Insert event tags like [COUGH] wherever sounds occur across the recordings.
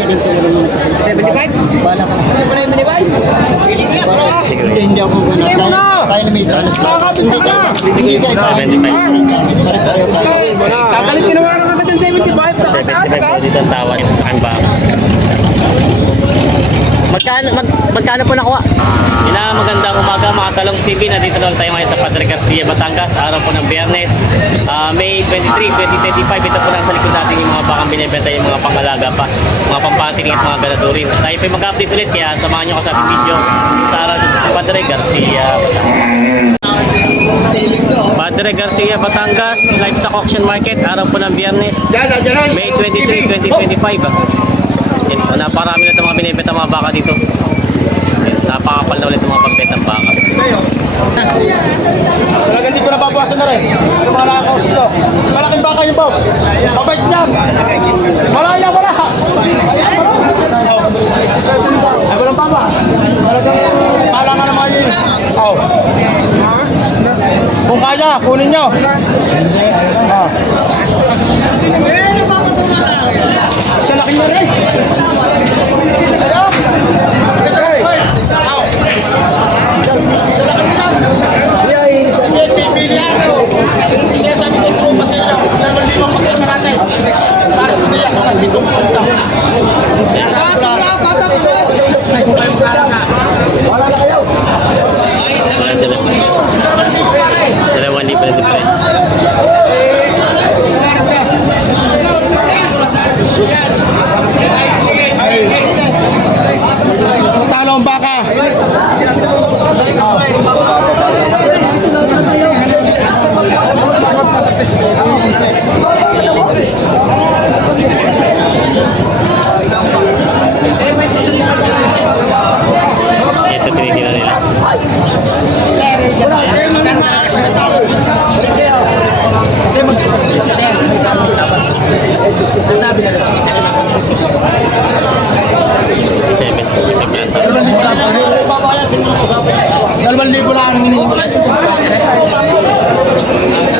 75? Bala ka na. Hindi pa na yung minibay. Pili niya, bro. Hindi, hindi ako muna. Hindi mo na. Tayo na may talas na. Makakabit ka na. Bibigay ka sa akin. 75. Pare-pareho tayo. Kagalit ka agad ng 75. Nakataas 75 ka. po dito ang. Magkano, mag, magkano po nakuha? Ina, magandang umaga mga Talong TV. Nandito lang tayo ngayon sa Padre Garcia, Batangas. Araw po ng Biyernes, ah, May 23, 2025. Ito po lang sa likod natin yung mga bakang binibenta yung mga pangalaga pa, mga pampating at mga ganadurin. Tayo po mag-update ulit kaya samahan nyo ko sa ating video sa araw sa Padre Garcia, Batangas. Padre Garcia, Batangas, live sa auction market. Araw po ng Biyernes, May 23, 2025. ah. Yan po, naparami na itong mga binibenta mga baka dito. Napakapal na ulit itong mga pambentang baka. Talaga hindi ko nababawasan na rin. Yung mga nakakausap ko. Malaking baka yung boss. Mabait yan. Wala yan, wala. Ay, walang baba. Talagang pala nga naman yun. Oh. Kung kaya, kunin nyo. Ah. Sa laki nyo rin. Ayo. Hoy. Ow. Sa laki nyo yan. Hindi, bibili ako. Siya sabi ko, trupa sa inyo. Naman limang pagkita natin. Paris mo nila sa kalbidong punta. Kaya sabi ko lang. Wala na kayo. Wala dalawa. Dalawang libo na difference. Talo ang baka. Ito tinitira nila. Sabi na 60 na 67, 65 yata. Dalawang libo lang ang hinihingi ko.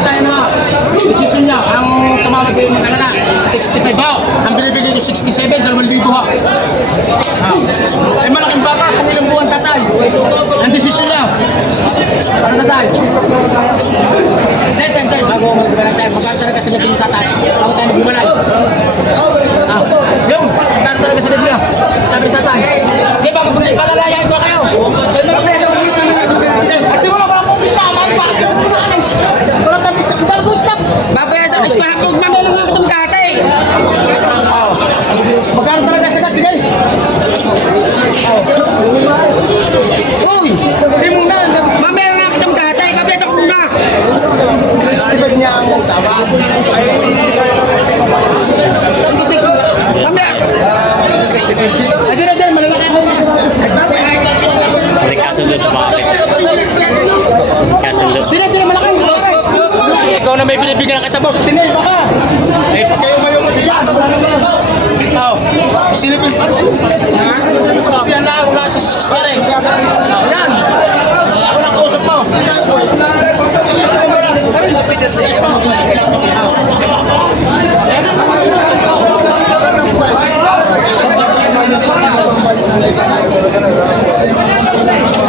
Tayo na. Decision niya. Ang tumawag ko yung mga anak. 65 ba? Ang binibigay ko 67, dalawang libo ha. Ah. Ay malaking baka kung ilang buwan tatay. Ang decision niya. Para na tayo. Hindi, hindi, hindi. Bago mag-gumalay tayo. Magkano talaga sa gabi yung tatay? Bago tayo mag-gumalay. Ah. Yung, magkano talaga sa gabi niya? Sabi tatay. Di ba, kapag palalayan ko kayo. Ate mo, wala kong pintaman pa. Wala kang pintaman. Stop. Babayad ako pa ako na may mga katong kate. Magkano talaga sa gat? Sige. Uy, di mo na. Mamaya na katong kate. Babayad ako muna. 65 niya ang tawa. Mamaya. Ay, di na din. Malalaki ako. May kasundo sa market. Kasundo. Di na, di na. Malaki. Ikaw na may binibigyan ng kita, boss. Tinay, baka. Eh, pag kayo mayo mo diyan. Oh, silipin pa rin. Yan na, wala sa 60 rin. Oh, yan. Ako lang kausap mo.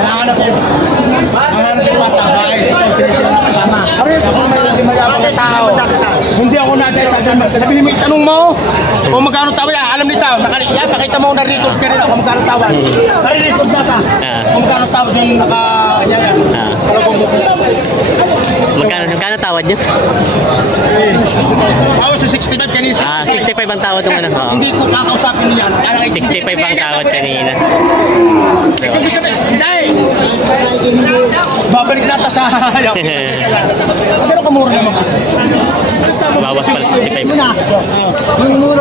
Nahanap yung Nahanap yung bata, bahay. Ito, pinagsilang na kasama. Ako may hindi mayabang na tao. Hindi ako natin sabihin mo. Sabihin mo, itanong mo kung magkano tawad. Ah, alam ni tao. Nakali, yan, pakita mo na record ka rin kung magkano tawad. Nare-record na ka. Ah. Kung magkano tawad yung naka... Yan, yan. Ah. Mo. Magkano, magkano tawad niyo? Ako sa 65 kanina. Ah, 65 ang tawad ng ano. Oo. [LAUGHS] Hindi ko kakausapin niyan. 65 ang tawad kanina. Ibig sabihin, hindi. Babalik nata sa [LAUGHS] hayop. [LAUGHS] Pero kamura naman. Bawas pala 65. Muna. Yung mura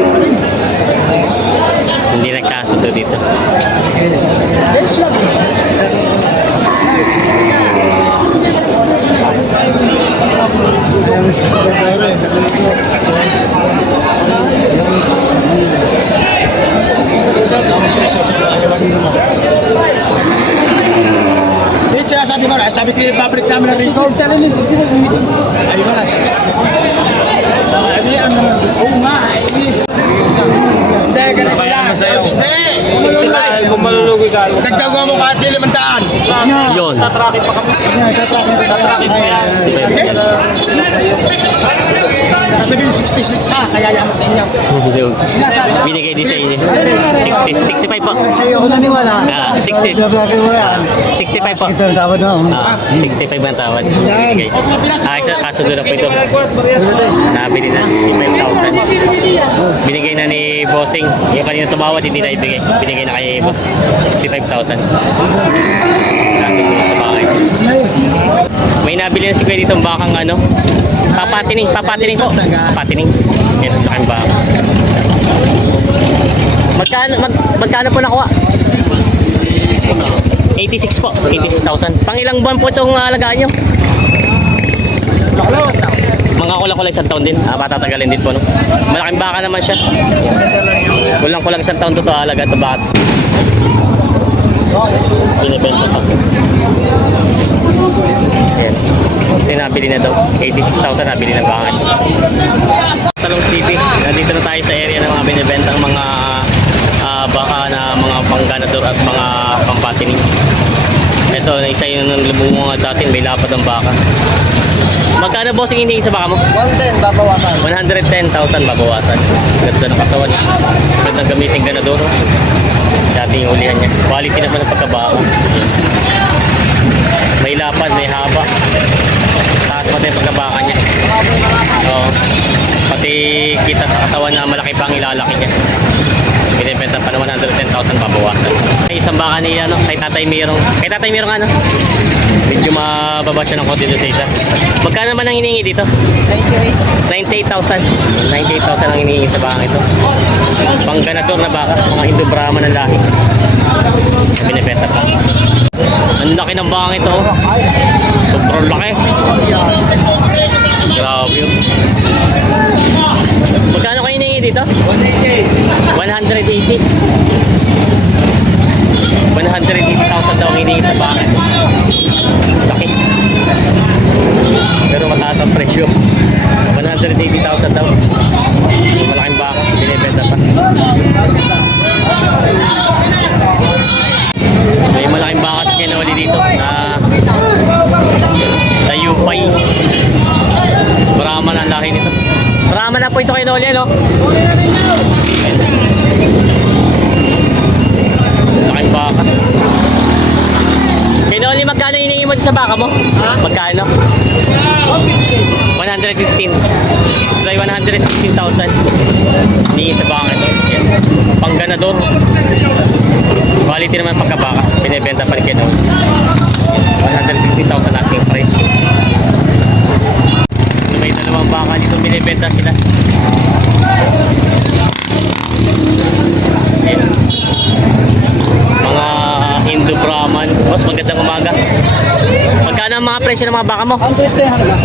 dito. Dito sinasabi 65 dahil kung malulugi tayo. Nagdagawa mo kahit limandaan. Yun. Tatrakin pa kami. Tatrakin pa kami. 65. Sabi yung 66 ha, kaya yaman sa inyo. [LAUGHS] Binigay din sa inyo. 60, 65 po. Sa iyo ko naniwala. Ah, 60. 65 po. 65 tawad na. 65 ang tawad. Ah, ah, isa, kaso doon na po ito. Nabili na 65,000. Binigay na ni Bossing. Yung kanina tumawad, hindi na ibigay. Binigay na kay Bossing. Boss. 65,000. Kasunod na sa bahay. May nabili na si Kuya dito ang bakang ano. Papatining, papatining ko. Papatining. Yan, ang baka. Magkano, mag, magkano po nakuha? 86 po, 86,000. Pang ilang buwan po itong uh, alagaan nyo? Mga kulang-kulang isang taon din. Ah, patatagalin din po, no? Malaking baka naman siya. Kulang-kulang isang taon to to alaga ito baka. Binibenta pa. Ayan. Ito nabili na daw. 86,000 nabili ng baka. Talong TV. Nandito na tayo sa area ng mga binibentang mga ah, baka na mga pangganador at mga pampatining. Ito, na isa yun ng lumungo nga dati, may lapad ang baka. Magkano bossing hinihingi sa baka mo? 110, babawasan. 110,000 babawasan. Ganda ng katawan niya. Ganda gamitin ganador. Dati yung ulihan niya. Quality naman ng pagkabaka. May lapad, may haba. Taas pati yung pagkabaka niya. Oo. Pati kita sa katawan na malaki pang ilalaki niya. Binibenta pa ng 110,000 babawasan. Baka niya, no? Kay Tatay Mirong. Kay Tatay Mirong ano? Medyo mababa siya ng konti doon sa isa. Magkano naman ang hinihingi dito? 98,000. 98,000 ang hinihingi sa baka ito. Pangganador na baka, mga Hindu Brahman ng lahi. Binibenta pa. Ang laki ng baka ito. oh. Sobrang laki. Grabe yun. Magkano kayo hinihingi dito? 180. 180,000 daw ang hinihingi sa baka. Laki. Pero mataas ang presyo. 180,000 daw. Malaking baka, binibenta pa. May malaking baka sa kinawali dito na sa Yupay. Brahman ang lahi nito. Brahman na po ito ano? Laking baka. Kay Noli, magkano mo sa baka mo? Magkano? 115. Try 115,000. Hinihingi sa baka ito. Yan. Pangganador. Quality naman pagkabaka. Binibenta pa rin kayo. 150,000 asking price. May dalawang baka dito binibenta sila. Ayan. Mga Hindu Brahman. Boss, magandang umaga. Magkano ang mga presyo ng mga baka mo? 110 halaga.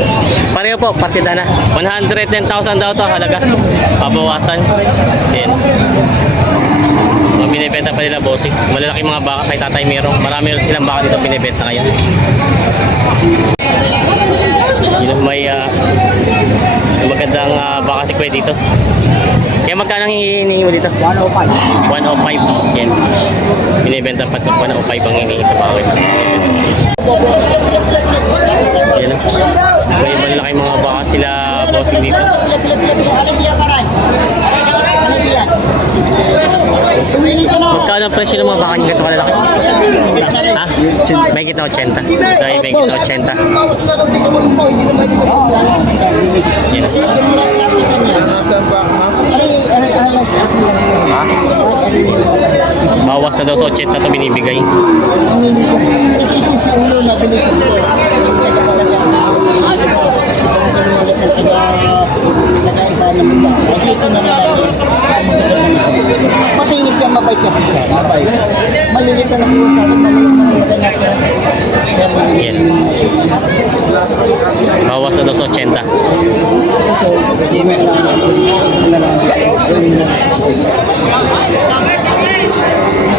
Pareho po, partida na. 110,000 daw to halaga. Pabawasan. Yan. Mga binibenta pa nila bossing. Malalaki mga baka kay Tatay Merong. Marami rin silang baka dito binibenta ngayon. Yun may may magandang ah, baka si Kuya dito. Kaya magkano ang hinihingi mo dito? 105. 105. Yan. Binibenta pa ito. 105 ang hinihingi sa baka. Yan o. May malaki mga baka sila bossing dito. Magkano ang presyo ng mga baka ganito kalalaki? Ha? May kita 80. Dahil may kita 80. Yan. Bawas na daw sa 80 to binibigay ulo na bilisan ko. Makinis yan mabait niya pisa. Mabait. Maliliit na po sa akin. Na Kaya. Yan. Bawas na daw sa 80. Email lang. Wala lang.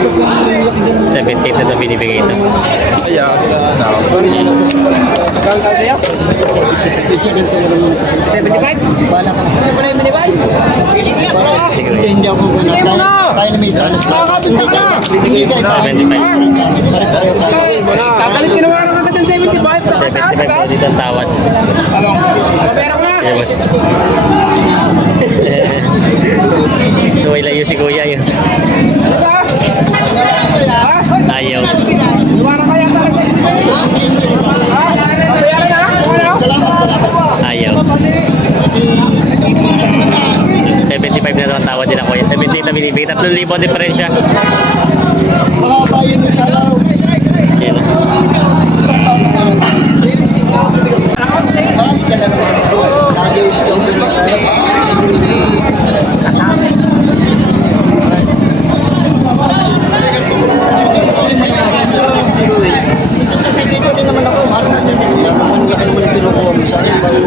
70 na daw binibigay ito. Kaya sa ano, Isa rin ito lang. 75? Bala ka na. Mo na yung minibay? Pili ko yan. Sige. Hindi, hindi ako muna. Tayo na may talas na. Hindi ka. Hindi ka. 75. Pare-pareho tayo. Kakalit ka naman agad ng 75 na kataas 75 ka. po dito ang tawad. Pera ko na. Mas. Tuway layo si kuya yun. Diba? Ha? Ayaw. Iwanan kaya talaga. Ha? Pabayaran na? Kung ano? Salamat, salamat. Ayaw. 75 na daw ang tawad din ako kuya. 78 na binibigay. 3,000 ang diferensya. Mga bayo ng talaw. Yan. Marami ka na naman. Lagi ito. Gusto kasi dito din naman ako. Araw na sa dito. Naman laki naman yung kinukuha mo sa akin. Bago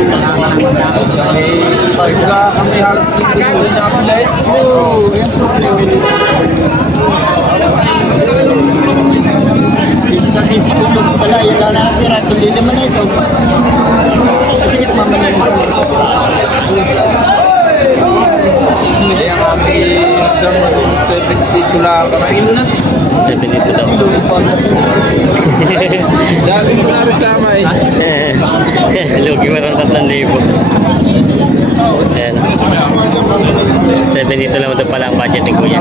sa eh, wala kami halos dito yung napila eh. Oo, yan problema nito. Isa akin si Kundo pala, yan lang nakatira, tuloy naman na ito. Sige, mamaya na sa Kaya kami hanggang maging 72 lang kami. Sige muna. 72 daw. [LAUGHS] Dali mo na sa amay. [LAUGHS] Lugi mo ng 3,000. Ayan. 72 lang ito pala ang budget ni kuya.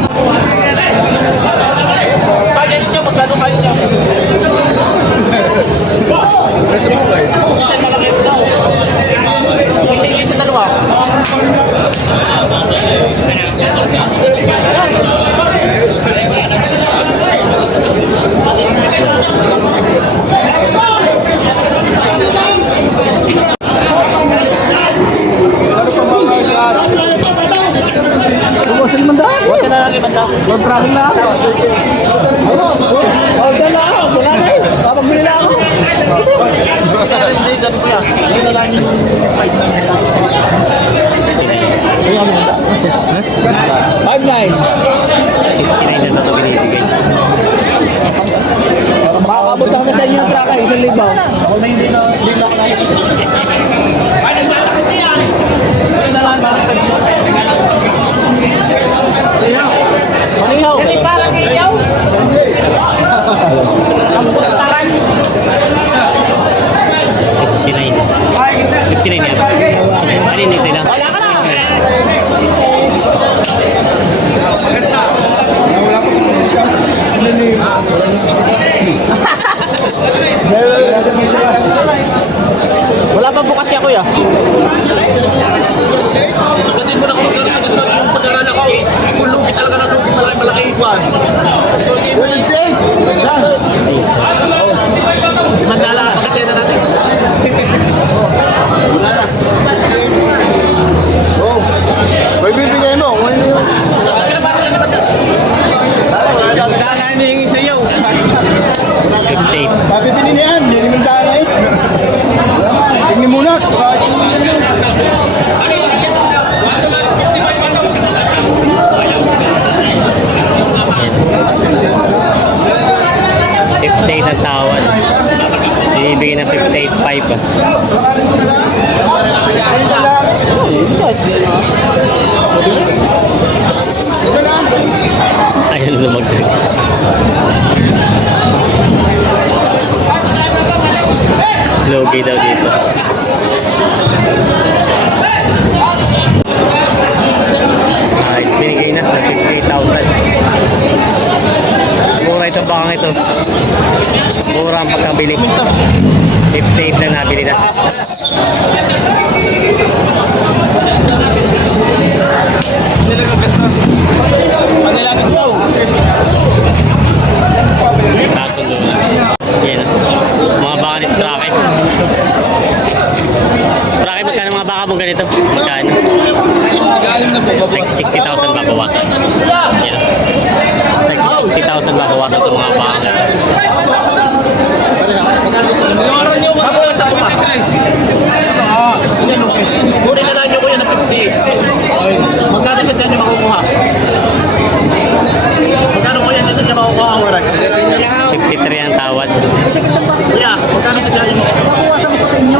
Budget nyo, magkano kayo nyo? Nasa buhay. Isa malaki ito daw. Hindi sa dalawa. Buwasan na lang liman daw. Huwag traffic na ako. Huwag na lang ako. Wala na eh. Papagbili na ako. Hindi, ganito yan. Hindi na lang yung 5 na na. Five nine. 59 na ito binibigay. Makakabot ako na sa inyo ng truck ay isang libaw. Ako na hindi na hindi na ako na. Ay, nagtatakot yan. Ano na lang, parang Manihaw. Hindi parang iyaw. Fifty-nine. 59 yan. Ano yun ito lang? Wala ka na. Wala pa bukas siya, kuya. Sagatin Wednesday! Ng 58.5 ah. Ayun lumagdag. Logi daw dito. Ayos, binigay na. 53,000. Mura ito bakang ito. Mura ang pagkabili. 58 lang nabili na. Nilagas na. Nilagas daw. Taso doon. Yan. Mga baka ni Sprocket. Sprocket, magkano mga baka ganito? Magkano? Galing na po, Like babawas. 60,000 babawasan. Yan. Like 60,000 babawasan itong mga pangat. Niwaran niyo, Babawasan ko pa. guys. Ah, yan okay. Kunin na lang nyo kuya ng 50. Okay. Magkano sa dyan yung makukuha? Magkano kuya sa dyan makukuha ang warak? 53 ang tawad. Kuya, magkano sa dyan yung makukuha? Bawasan ko pa sa inyo.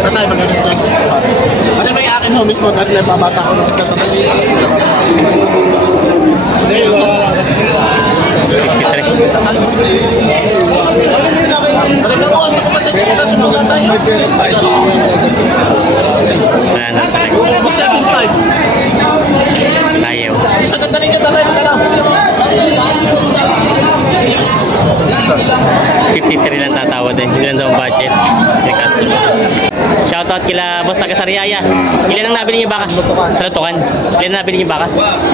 Tatay, magkano sa dyan? Ano ba yung akin ho mismo? Dahil na babata ko nung tatatay. Hindi, wala lang. 53. Ano na bukas ako pa sa dyan? Tapos mga tayo. Wala na. Wala po 7.5. Ayaw. Sa ganda ninyo tatay, magkano? 53 lang tatawad eh. Yun lang daw ang budget. May customer. Shoutout kila Boss Taga Sariaya. Ilan ang nabili niyo baka? Sa Lutukan. Ilan ang nabili niyo baka?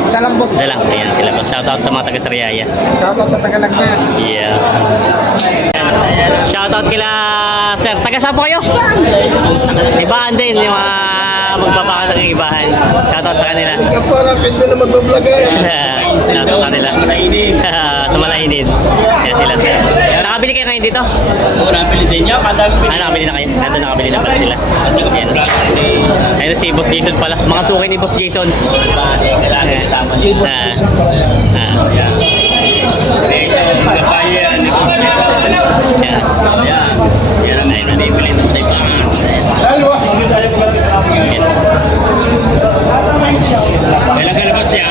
Isa lang boss. Isa lang. Ayan sila. Boss. Shoutout sa mga Taga Sariaya. Shoutout sa Tagalagnas. Yeah. Shoutout kila Sir. Taga saan po kayo? Ibahan din. Yung mga magpapaka ng ibahan. Shoutout sa kanila. Kapag pinto na mag-vlog eh. [LAUGHS] Shoutout sa kanila. [LAUGHS] Sa Malay din. Yan sila sir. Nakabili kayo ngayon dito? Oo, nakabili din niya. Kadami Ah, nakabili na kayo. Nandun nakabili na pala sila. Yan. Ayun si Boss Jason pala. Mga suki ni Boss Jason. Ba, Kailangan kasama niya. Ah. Ah. Yan. Yan. Yan ang ayun, nabibili ng sa ibang. Yan. Kailangan ka labas niya.